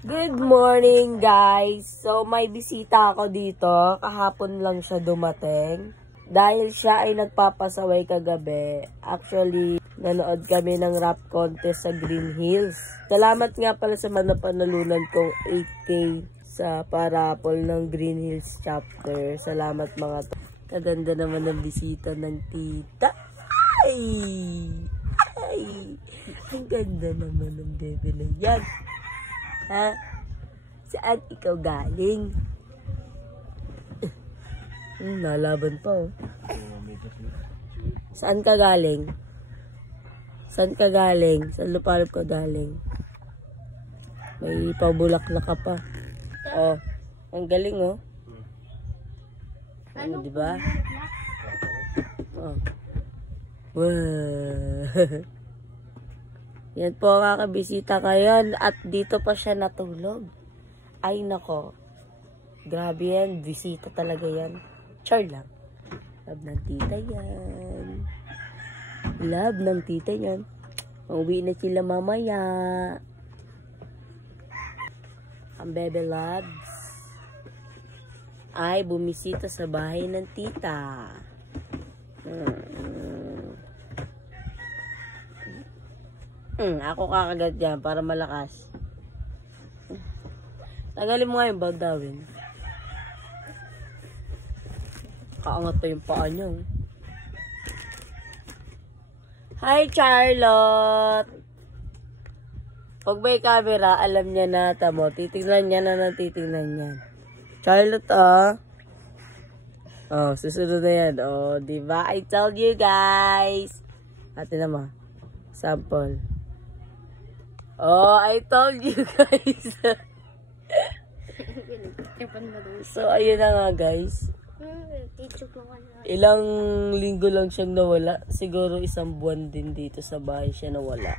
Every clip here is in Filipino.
Good morning, guys! So, may bisita ako dito. Kahapon lang siya dumating. Dahil siya ay nagpapasaway kagabi. Actually, nanood kami ng rap contest sa Green Hills. Salamat nga pala sa mga panalunan kong 8K sa parapol ng Green Hills chapter. Salamat mga to. Kaganda naman ng bisita ng tita. Ay! Ay! Ang ganda naman ng bebe na yan. Ha? Saan ikaw galing? Nalaban pa oh. Saan ka galing? Saan ka galing? Saan lupalop ka galing? May pabulaklak ka pa. Oh, ang galing oh. Ano, diba? Oh. Wow. Yan po ang kakabisita ngayon at dito pa siya natulog. Ay nako. Grabe yan. Bisita talaga yan. Char lang. Love ng tita yan. Love ng tita yan. Mauwi na sila mamaya. Ang bebe loves ay bumisita sa bahay ng tita. Ako kakagat yan para malakas. Tagalin mo nga yung bagdawin. Kaangat pa yung paa niya. Hi, Charlotte! Pag may camera, alam niya na tamo. Titignan niya na titignan niya. Charlotte, oh, susunod na yan. Oh, diba? I told you guys. Ate naman. Sample. Oh, I told you guys. So, ayun na nga guys. Ilang linggo lang siyang nawala. Siguro isang buwan din dito sa bahay siya nawala.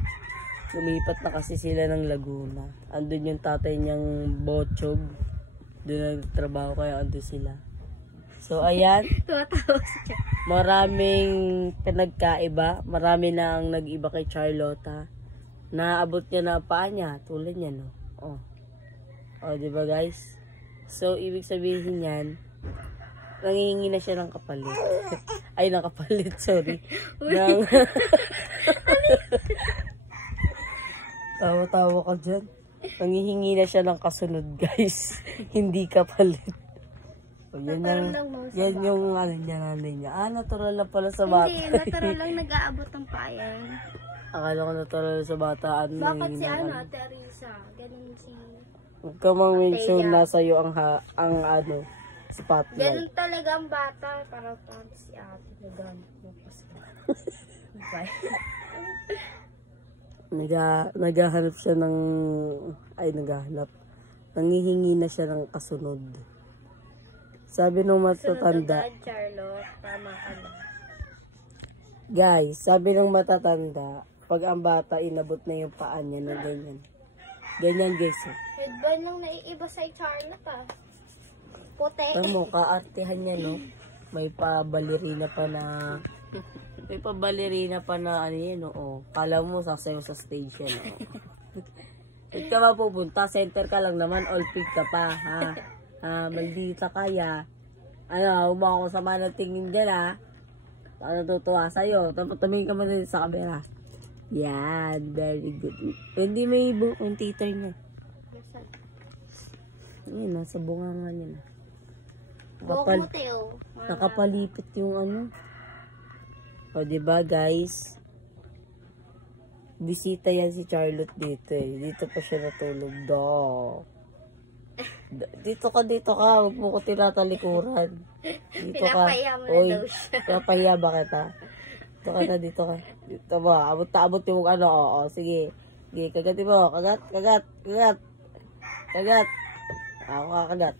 Lumipat na kasi sila ng Laguna. Andun yung tatay niyang Bochog. Doon nagtrabaho kaya andun sila. So, ayan. Maraming pinagkaiba. Marami na ang nag-iba kay Charlotta. Naabot niya na paa niya. Tulad niya, no? Oh. Oh, diba guys? So, ibig sabihin yan, nangihingi na siya ng kapalit. Ay, ng kapalit, sorry. Tawa-tawa ka dyan. Nangihingi na siya ng kasunod, guys. Hindi kapalit. O, yan yung ano niya, nanay niya. Natural lang pala sa bata. Hindi, natural lang nag-aabot ng payan. Akala ko natural sa bata. Bakit si Teresa? Ganun si... Huwag ka mang-mention na sa'yo ang ano, spotlight. Ganun talaga ang bata. Parang si ate. Naghahanap siya ng... Nangihingi na siya ng kasunod. Sabi nung matatanda... Charlotte, tama ka na. Guys, sabi nung matatanda, pag ang bata inabot na yung paa niya na ganyan. Ganyan guys. Headband lang naiiba sa Charlotte Puti. Tamo, kaartihan niya no. May pabalerina pa na... May pabalerina pa na ano yan no. Kala mo sasayaw sa stage yan no. Huwag ka mapupunta, center ka lang naman, all pick ka pa ha. Maldita kaya. Ano, umako sa manang tingin dyan ha. Para natutuwa sa'yo. Tapos tumingin ka mo din sa camera. Yan, very good. Hindi may buong titer niya. Yan, nasa bunganga niya na. Nakapalipit yung ano. O, diba guys? Bisita yan si Charlotte dito eh. Dito pa siya natulog. Dito ka. Huwag mo ko tinatalikuran. Dito ka. Pinapahiya mo na daw siya. Pinapahiya ba kita? Dito ka. Dito ba? Abot yung ano. Oo, sige. Sige, kagatin mo. Kagat. Ako kakagat.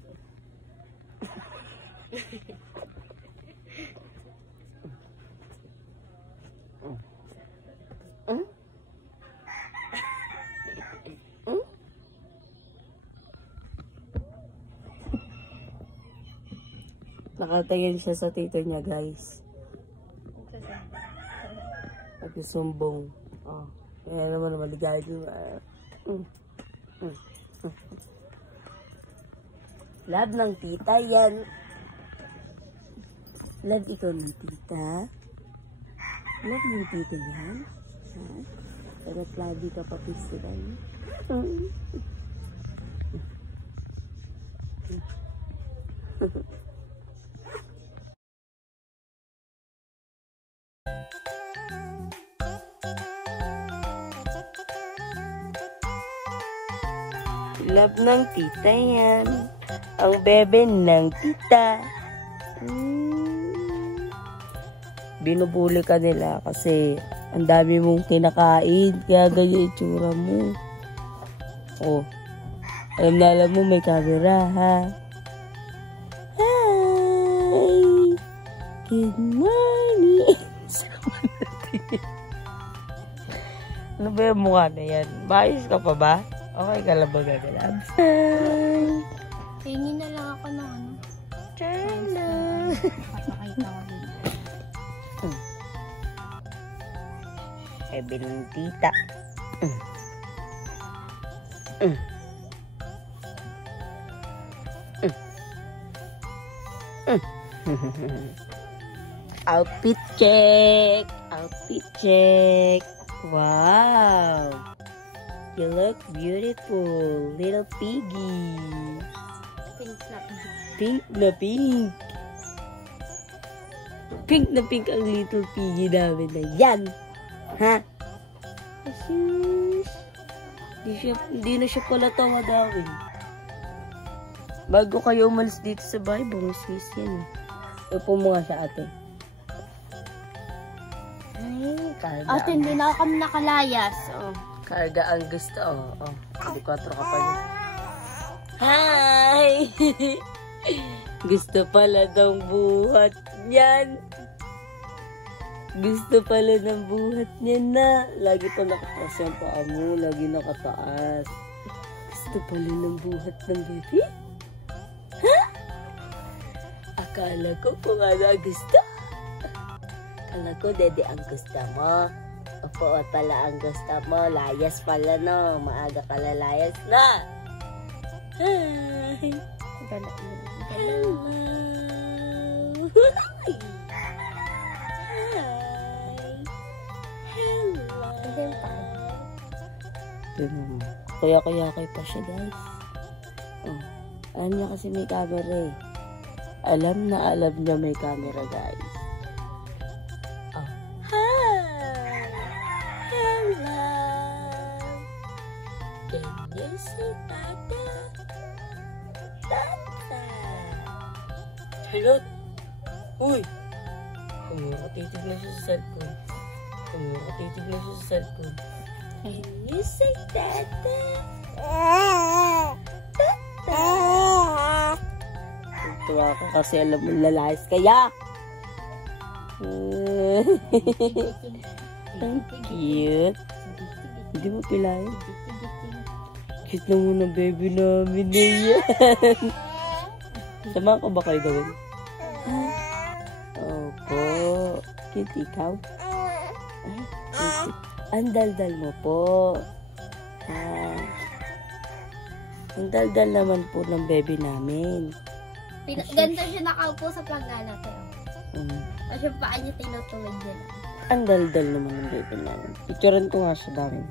Nakatingin siya sa tito niya, guys. Nagsusumbong. Oh. Kaya naman maligay. Love ng tita yan. Love ikaw ng tita. Love ng tita yan. Ha? Pero lagi ka pa festival. Love ng tita yan. Ang bebe ng tita. Binubuli ka nila kasi ang dami mong kinakain. Kaya ganyan itsura mo. Oh. Alam mo may camera, ha? Hi! Good morning! Ano ba yung mukha na yan? Maayos ka pa ba? Okay ka lang ba gagalab? Hi! Tingin na lang ako ng ano. Chana! Papakita ko din. Bebe ng tita. Outfit check! Outfit check! Wow! You look beautiful, little piggy. Pink na. Pink na pink. Pink na pink ang little piggy namin na yan. Ha? Hindi na siya pala tawa-dawin. Bago kayo umalis dito sa bahay, bumuswis yan. Upo mo nga sa ate. Ay, karga. Ate, hindi na kami nakalayas. Oh. Karga ang gusto. Oh. 24 ka pa yun. Hi! Gusto pala ng buhat niyan. Gusto pala ng buhat niyan na. Lagi pa nakataas yung paa mo. Lagi nakataas. Gusto pala ng buhat ng baby? Ha? Akala ko kung ano gusto. Akala ko dede ang gusto mo. Opo pala ang gusto mo. Layas pala no. Maaga ka lalayas na. Hi! Gala mo. Hello! Hi! Hello! Kaya pa siya, guys. Oh. Alam niya kasi may camera eh. Alam niya may camera, guys. Oh. Hi! Hello! Can you see Tata? Tata! Hello? Uy! Kumuratitig na siya sa cellphone. Kumuratitig na siya sa cellphone. Can you say Tata? Tata! Tuwa ko kasi alam mo lalayas kaya. Ang cute. Hindi mo pilayan. Cute na muna baby namin na yan. Samahan ko ba kayo gawin? Opo. Cute ikaw? Ay, cute. Ang daldal mo po. Ang daldal naman po ng baby namin. Ganda siya nakaupo sa planggana. Kasi yung paa niya tinutuwid niya lang. Ang daldal naman ng baby namin. Picturean ko nga sa dami.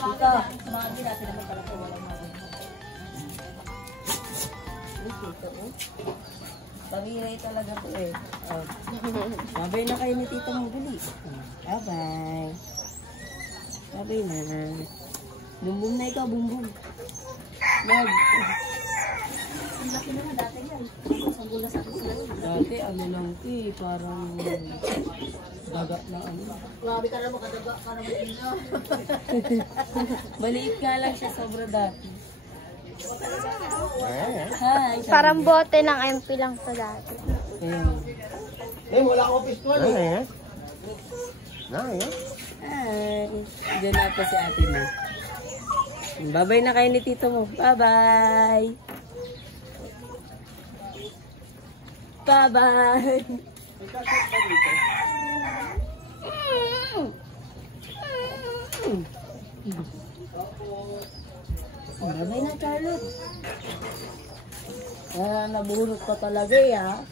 Dito. Mga natin naman pala po walang mga. Dito, pagiray talaga po eh. Babay na kayo ni Tito mong guli. Bye-bye. Babay na. Bumbum na ikaw, bumbum. Mag. Ang laki naman dati yan. Sanggula sa akin sila. Dati ano lang eh, parang daga na ano. Grabe ka na makadaga ka na mo. Maliit nga lang siya sobra dati. Hi, Parang bote ng MP lang sa dati. Wala akong office ko. Hi. Diyan na po si ate mo. Bye-bye na kayo ni Tito mo. Bye-bye. Bye-bye! Bye-bye na, Charlotte. Nabunot pa talaga eh, ha?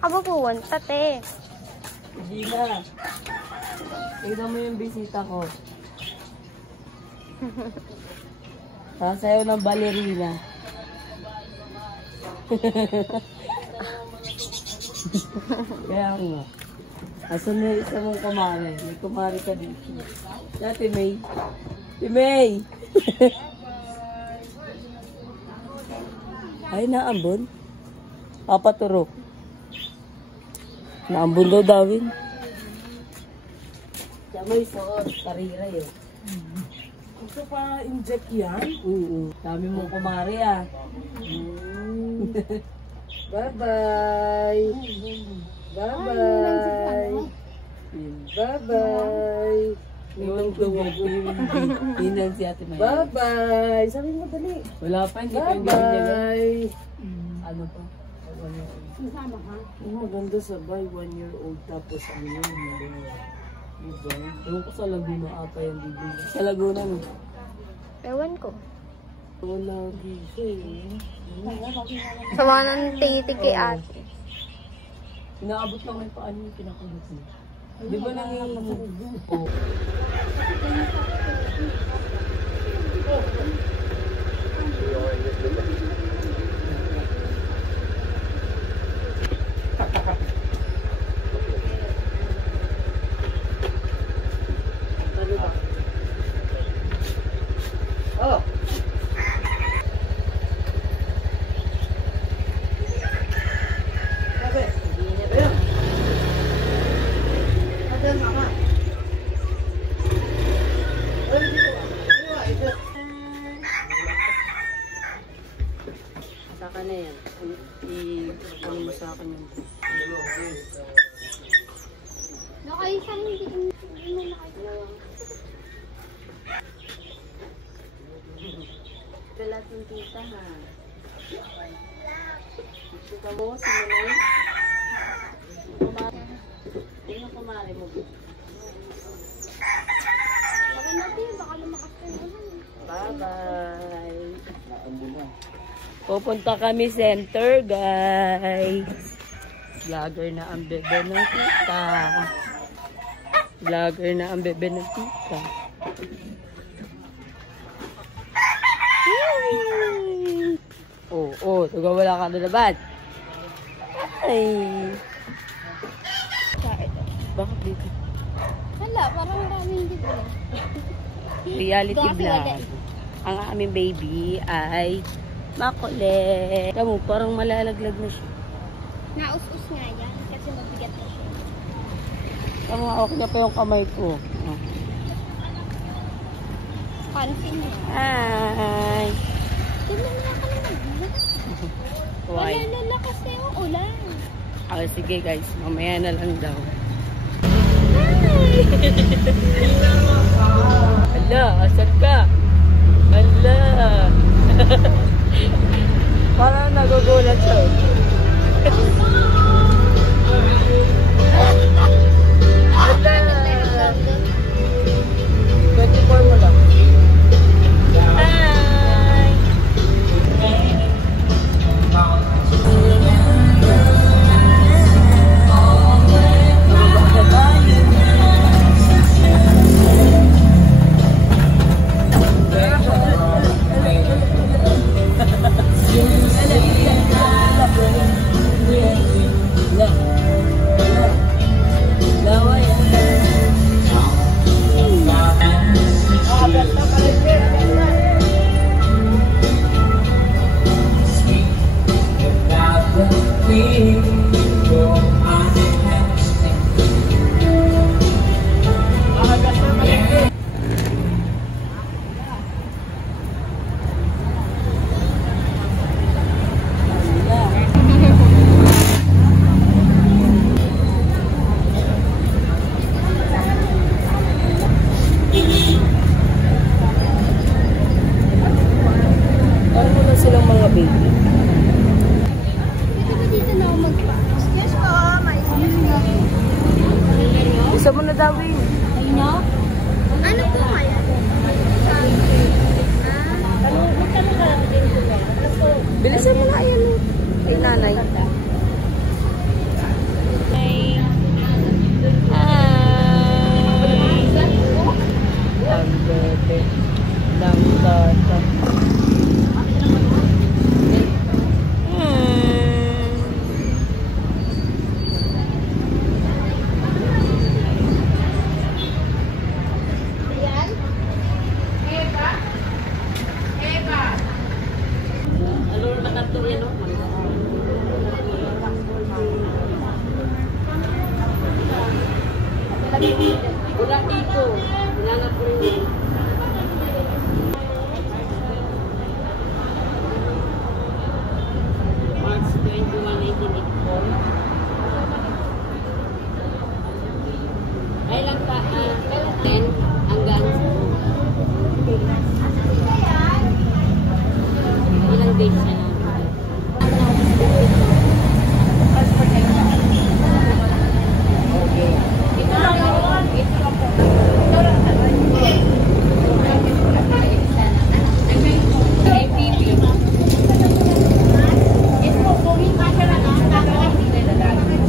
Aba po, tate. Hindi na. Tignan mo yung bisita ko. Sasayaw ng balerina. Kaya nga. Asan na isa mong kumare? May kumare ka dito. Dati May. Si May! Ay, naambon. Papaturok. Naambon daw dawin. Siya may soot. Karira yun. Gusto pa inject yan? Dami mong kumare ah. Bye-bye. Bye-bye. Bye-bye. Iwan ko wag. Inan si Ate May. Bye-bye. Sabi mo dali. Wala pa, hindi pa yung gawin niya. Bye-bye. Ano pa? Ang maganda sabay, 1-year-old tapos ano yun. Diba? Ewan ko sa Laguna ata yung bibig. Sa Laguna no? Ewan ko. Wala dito eh. Sama ng titi kay ate. Inaabot lang may paano yung pinakulot mo. Di ba nanginginig? Oo. Oh! Saka na yan. Ano mo sa akin yung... Nakaisa hindi mo nakita. Kalat ng tita ha. Tita mo, si Manay. Kumari. Ano kumari mo? Baka natin, baka lumakas ka na. Bye-bye. Pupunta kami center, guys. Vlogger na ang bebe ng tita. Vlogger na ang bebe ng tita. Oo, wala ka na naman. Ay. Bakit dito? Hala, parang maraming hindi ko. Reality vlog. Ang aming baby ay makulit. Kamu, parang malalaglag na siya. Naus-us nga yan kasi mabigat na siya. Kamu, okay na pa yung kamay ko. Oh. Pansin niya. Hi! Tignan niya ka naman. Why? Wala lalakas na yung ulan. Ah, sige guys, mamaya na lang daw. Hala, asan ka? Hala! Parang nagugulat siya. Hala! 24 mo lang. Hi! nanay. Ang bebe ng tata. Wala dito. Hinanap ko rin. March 21, 1984. Ay lang pa, 10 hanggang ilang days na lang. Okay. Ito lang yun. Ito lang po.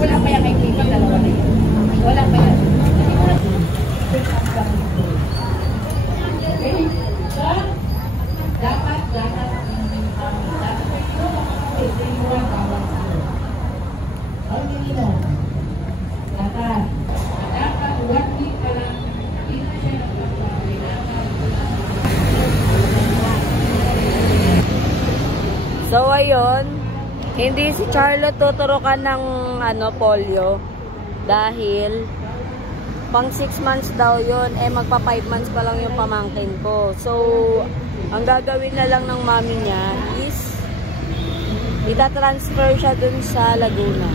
Wala pa yan kay Pipi, dalawa na yun. Wala pa yan. So, ayun. Hindi si Charlotte tuturukan ng polio. Dahil, pang 6 months daw yun. Magpa 5 months pa lang yung pamangkin ko. So, ang gagawin na lang ng mami niya is, itatransfer siya dun sa Laguna.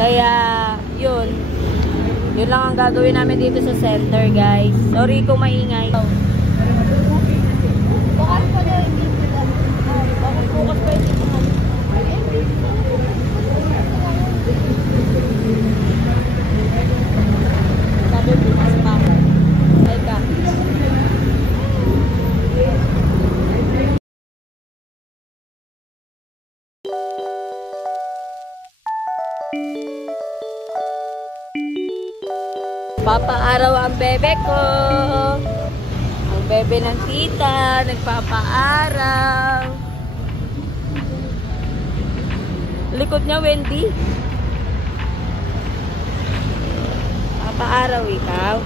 Kaya, yun. Yun lang ang gagawin namin dito sa center, guys. Sorry kung maingay. Bukas pa na yung video. Bakit bukas pa yung video? Sabi bukas pa. Ay ka. Papaaraw ang bebe ko. Ang bebe ng tita, nagpapaaraw. Likod niya, Wendy. Papaaraw ikaw.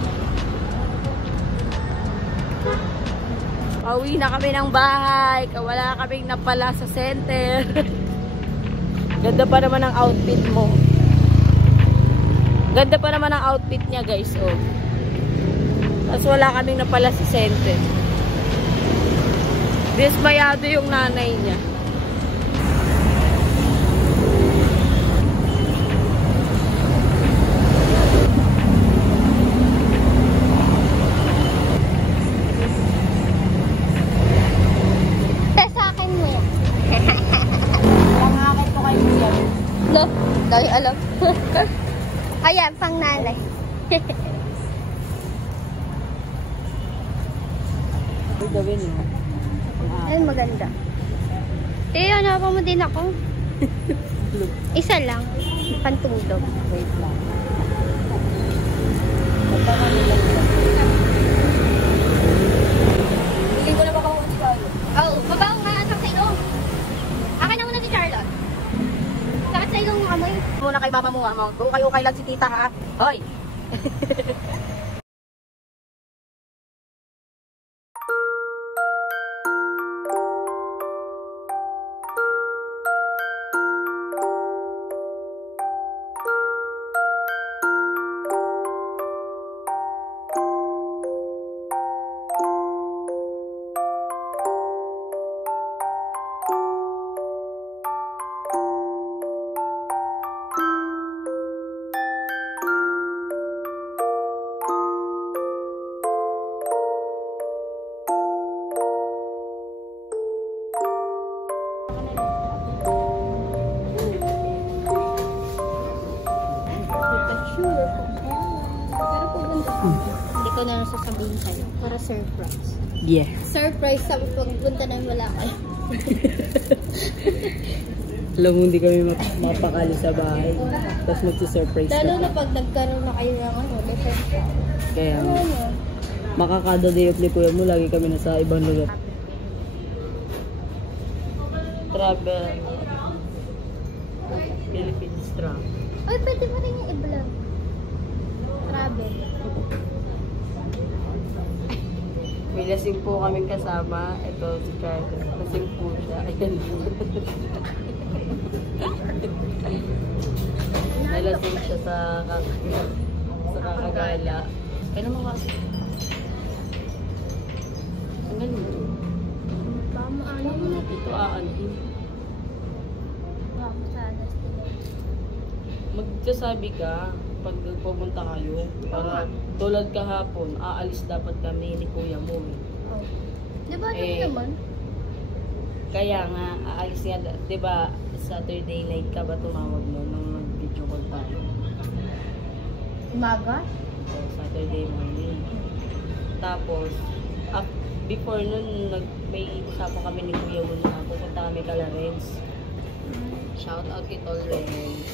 Pauwi na kami ng bahay. Wala kaming napala sa center. Ganda pa naman ang outfit mo. Ganda pa naman ang outfit niya, guys. Oh. Tapos wala kaming napala sa center. Dismayado yung nanay niya. Sa akin mo yan. Pangakit ko kayo yan. No? Dahil alam. Ayan, pang nanay. Gawin mo. Ay, maganda. Tiyo, napa mo din ako. Isa lang. Pantulog. Wait lang. Hindi ko na baka kung si Carlo. Oh, babaw nga anak sa ilong. Akin na muna si Charlotte. Sakit sa ilong mo amoy. Muna kay mama mo, kung kayo kailan si tita ha. Hoy! Hindi ko na sasabihin sa'yo. Para surprise. Yeah. Surprise sa pagpunta na wala kayo. Alam mo, hindi kami mapakali sa bahay. Tapos magsisurprise Lalo kami. na pag nagkaroon na kayo ng defense. Kaya, Ano yun? makakada day off ni kuya mo, lagi kami nasa ibang lugar. Travel. Philippines travel. Ay, pwede mo rin yung i-vlog. Travel. May lasing po kaming kasama. Ito si Carter. Lasing po siya. Ayan. Nalasing siya sa kakagala. Kaya naman kasi. Ang galing. Baka ano mo na. Ito aanhin. Baka sana sila. Magsasabi ka pag pupunta kayo. Para tulad kahapon, aalis dapat kami ni kuya mo. Oh. Di ba naman? Kaya nga, aalis nga, di ba, Saturday night ka ba tumawag mo nung nag-video call tayo? Umaga? O, Saturday morning. Tapos, before nun, may usapan kami ni Kuya Will na pupunta kami kala Renz. Shout out kay Tol Renz.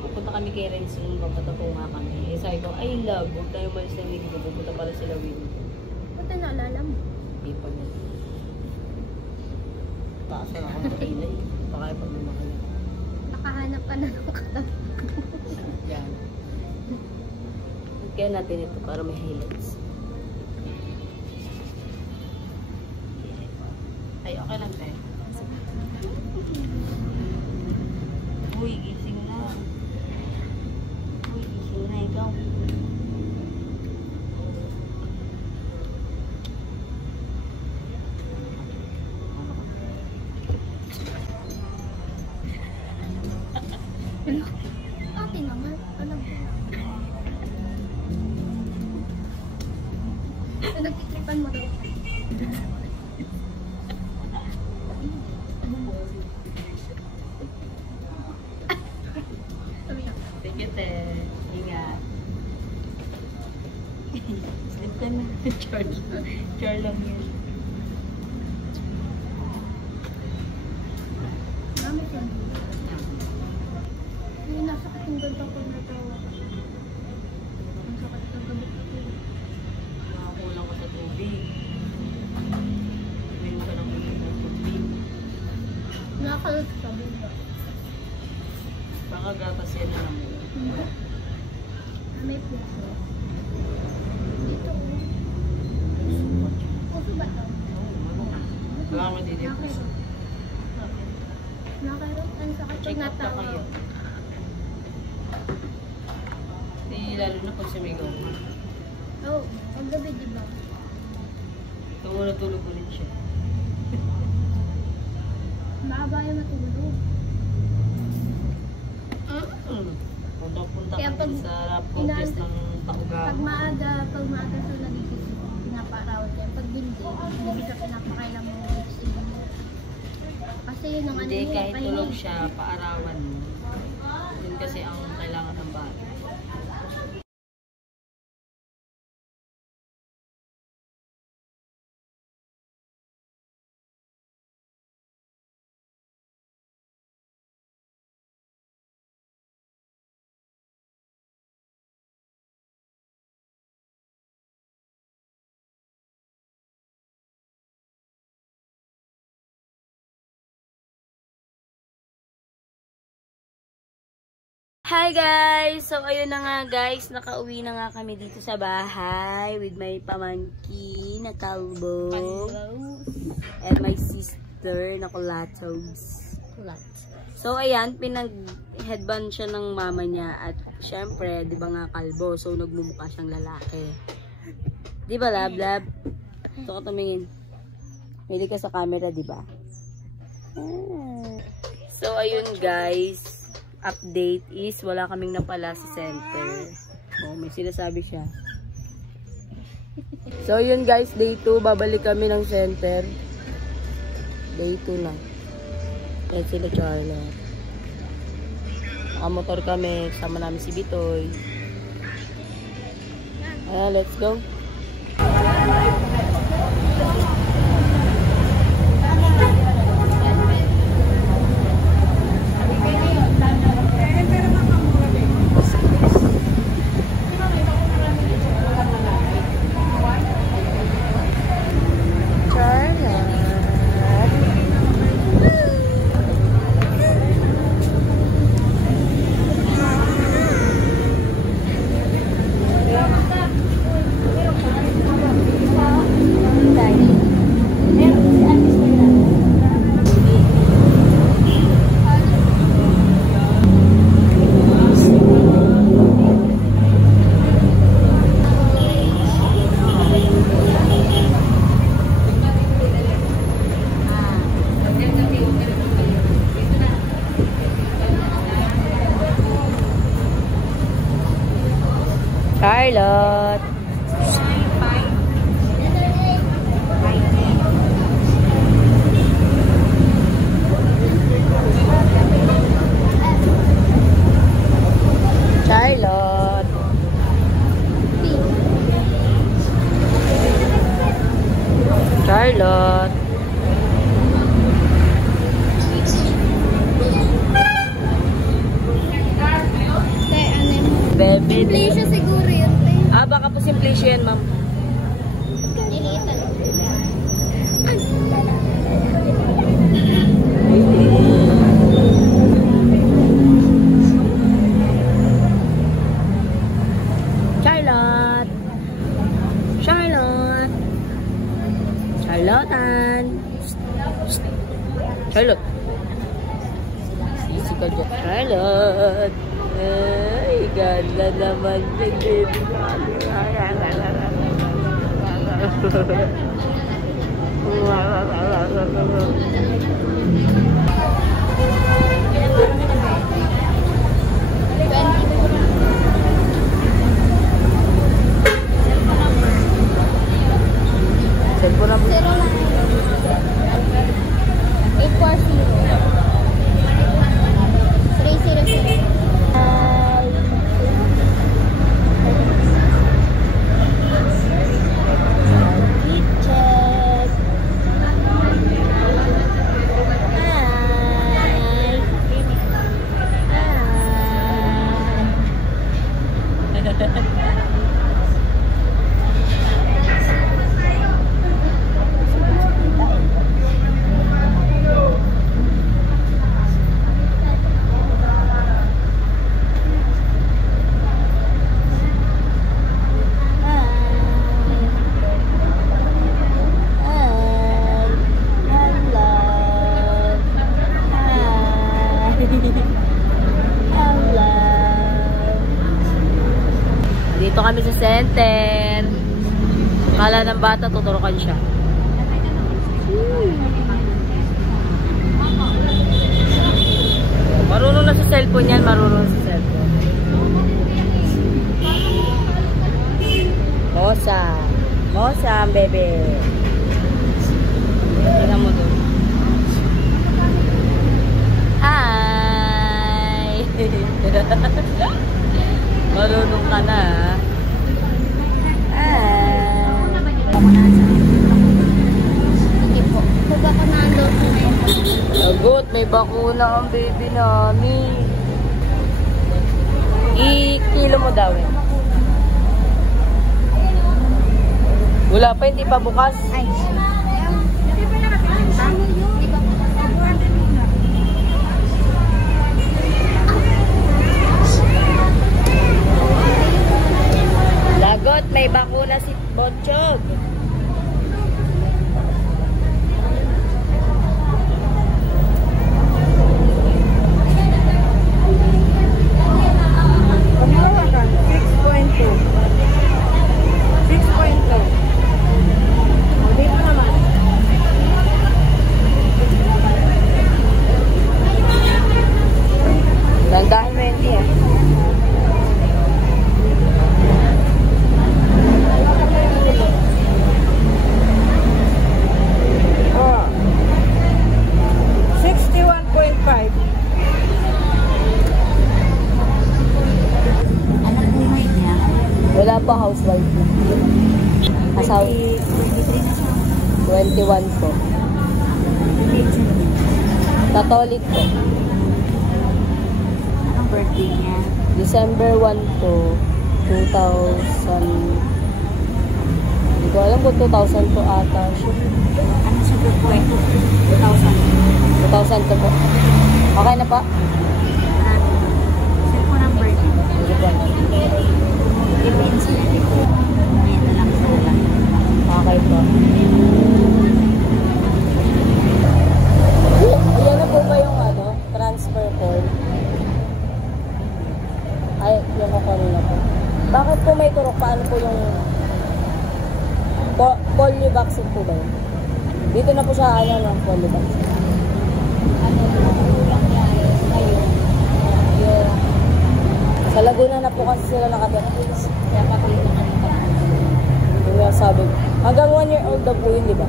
Pupunta kami kay Renz nung magpatapunga kami. Eh, sabi ko, ay love, huwag tayo malis ng linggo. Pupunta pala sila Will. Buti naalala mo. Hindi pa niya. Taas na ako ng kilay. Baka yung pagmamakala. Nakahanap ka na ng katawan. Yan. Kaya natin ito para may highlights. Ay, okay lang tayo. Uy, gising na. Uy, gising na ikaw. Ate naman. Alam ko. Nagtitripan mo rin. Sige, te. Ingat. Sleep ka na. Char lang yun. Dami ko. Yung nasakit yung ganda ko na ito. Ang sakit ng gabi ko. Nakakulang ko sa tubig. Meron ka ng ulit ng tubig. Nakakalot sa bunda. Baka gatas yan na lang. May puso. Dito. Puso ba ito? Baka madidipos. Nakaroon. Ang sakit Check pag up na natawa. kayo. Lalo na pag sumigaw ka. Oo. Paggabi diba? Tumulog ulit siya. Maaba yung matulog. Punta Kaya kami pag sa rap contest ng Taugaw. Pag maaga sa nagigising, pinapaarawan kayo. Pag hindi ka pinapakailan mo. Kasi yun ang ano Hindi, niya, kahit pahinga. tulog siya, paarawan mo. Yun kasi ang kailangan ng bata. Hi guys! So ayun na nga guys, nakauwi na nga kami dito sa bahay with my pamangkin na kalbo and my sister na kulatos. So ayan, pinag-headband siya ng mama niya at syempre, di ba nga kalbo, so nagmumukha siyang lalaki. Di ba lab? So ka tumingin. May ka sa camera, di ba? So ayun guys, update is wala kaming napala sa center. Oh, may sinasabi siya. So yun guys, day 2 babalik kami ng center. Day 2 na. Yan sila Charlotte. Nakamotor kami, kasama namin si Bitoy. Let's go. Charlotte. Charlotte. Charlotte. Bebe. Simple siguro yun. Ah, baka po simple yan, ma'am. Ilitan. Charlotte. Charlotte. Charlottean. Charlotte. Sisi ka dyan. Charlotte. Ay, ganda naman si baby. Cellphone na po. 09 840 300. Dito kami sa center. Kala ng bata, tuturukan siya. Marunong na sa cellphone yan, marunong na sa cellphone. Mosa. Mosa, bebe. Tingnan mo doon. Hi! Marunong ka na, ha? Sige po. Pag ako nandun na yun. Lagot, may bakuna ang baby namin. I-kilo mo daw eh. Wala pa, hindi pa bukas. Ay. Hindi pa nakapita. Di ba? Lagot, may bakuna si Botchog. Dandahan mo hindi ah. Oh. 61.5. Anak buhay niya. Wala pa, housewife. Asaw. 21 po. Catholic po. Anong birthday niya? December 1 po, 2000. Hindi ko alam kung 2000 po ata siya. Ano siya birthday? 2000. 2000 to po. Okay na po? Cellphone number niya. Hindi po. Depends na. Ayan na lang sa lang. Okay po. Ayan na po ba yung ano, transfer call? Ay, yung call na po. Bakit po may turok? Paano po yung polio vaccine po ba yun? Dito na po siya, ano, ng polio vaccine. Ano lang niya ngayon. Sa Laguna na po po kasi sila nakatira. Kaya pati yung mga Kaya sabi, hanggang 1 year old daw po yun, di ba?